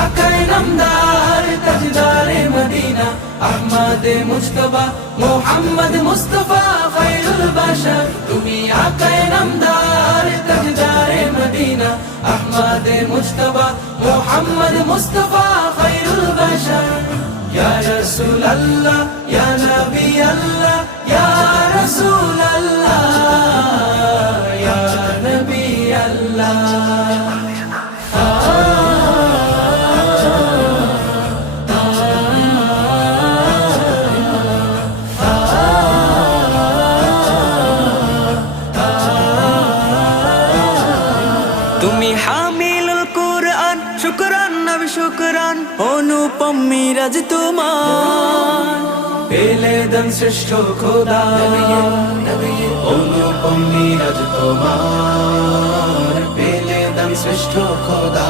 আকায়ে নামদার তাজদারে Medina Ahmad Mujtaba Mohammad Mustafa Khairul Bashar তুমি আকায়ে নামদার তাজদারে Medina Ahmad Mujtaba Mohammad Mustafa Khairul Bashar ইয়া রাসূলুল্লাহ ইয়া নবী আল্লাহ ইয়া রাসূলুল্লাহ ইয়া নবী আল্লাহ তুমি হামিলুল কুরআন শুকরান নবী শুকরান অনুপম মিরাজ তোমার পেলে দেন শ্রেষ্ঠ খোদা অনুপম মিরাজ তোমার পেলে দেন শ্রেষ্ঠ খোদা